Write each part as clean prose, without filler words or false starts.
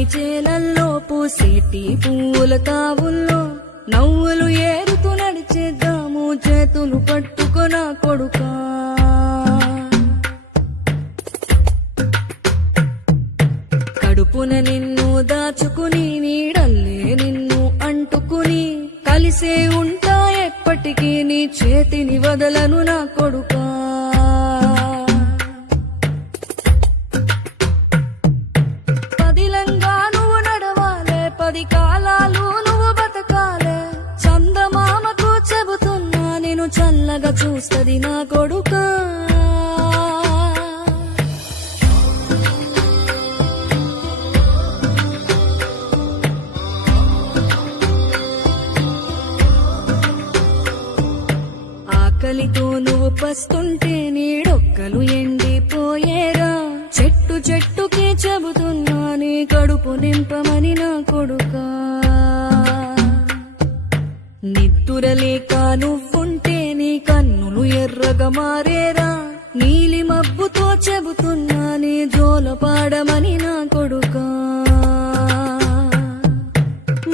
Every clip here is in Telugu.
పచ్చని చేలల్లో పూసేటి పూల తావుల్లో నవ్వులు ఏరుతూ నడిచేద్దాము చేతులు పట్టుకొన కొడుకా. కడుపున నిన్ను దాచుకుని నీడల్లే నిన్ను అంటుకుని కలిసే ఉంటా ఎప్పటికీ నీ చేతిని వదలను నా కొడుకా. పదిలంగా నువ్వు నడవాలే, 10 కాలాలు నువ్వు బతకాలే. చందమామకు చెబుతున్నా నేను చల్లగా చూస్తది నా కొడుకా. ఆకలితో నువ్వు పస్తుంటే నీడొక్కలు ఎండిపోయేరా. చెట్టు చెట్టుకే చెబుతున్నా నీ కడుపు నింపమని నా కొడుకా. నిద్దురలేక నువ్వుంటే నీ కన్నులు ఎర్రగా మారేరా. నీలి మబ్బుతో చెబుతున్నా నీ జోల పాడమని నా కొడుకా.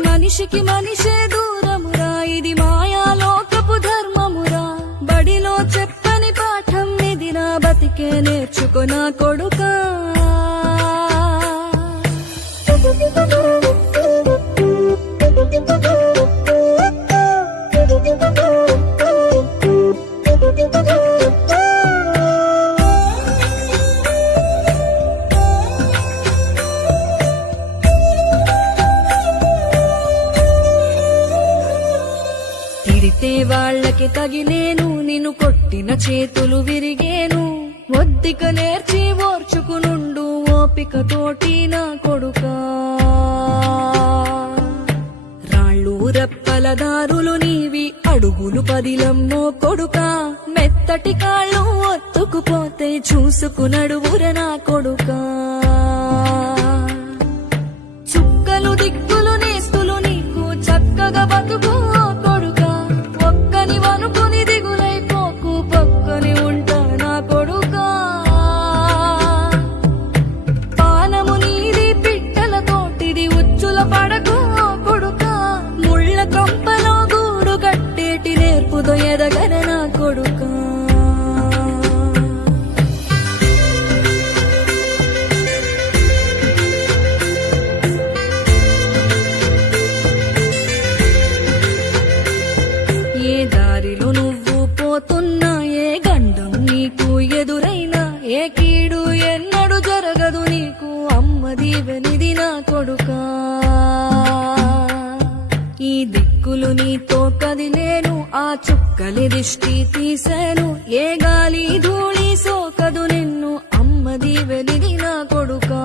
మనిషికి మనిషే దూరమురా, ఇది మాయాలోకపు ధర్మమురా. బడిలో చెప్పని పాఠం ఇది, నా బతికే నేర్చుకో నా కొడుకా. తిడితే వాళ్ళకి తగిలేను, నిన్ను కొట్టిన చేతులు విరిగేను. ఒద్దిక నేర్చి ఓర్చుకునుండు ఓపిక తోటి నా కొడుకా. రాళ్ళు రెప్పల దారులు నీవి, అడుగులు పదిలమ్మో కొడుకా. మెత్తటి కాళ్ళు ఒత్తుకుపోతే చూసుకునడువుర నా కొడుకా. చుక్కలు దిక్కులు నేస్తులు నీకు చక్కగా బతుకు కొడుకా. ఒక్కని వనుకుని దిగులైపోకు, పక్కని ఉంటా నా కొడుకా. పానము నీది పిట్టల తోటిది, ఉచ్చుల పడకు కొడుకా. ముళ్ళ కొంపలో గూడు కట్టేటి నేర్పుతో ఎదగర నా కొడుకా. ఏ దారిలో నువ్వు పోతున్నా, ఏ గండం నీకు ఎదురైనా, ఏ కీడు ఎన్నడు జరగదు నీకు అమ్మ దీవెనిది నా కొడుకా. ఈ దిక్కులు నీతో కదిలేను, ఆ చుక్కలి దిష్టి తీసేను. ఏ గాలి ధూళి సోకదు నిన్ను అమ్మ దీవెనిది నా కొడుకా.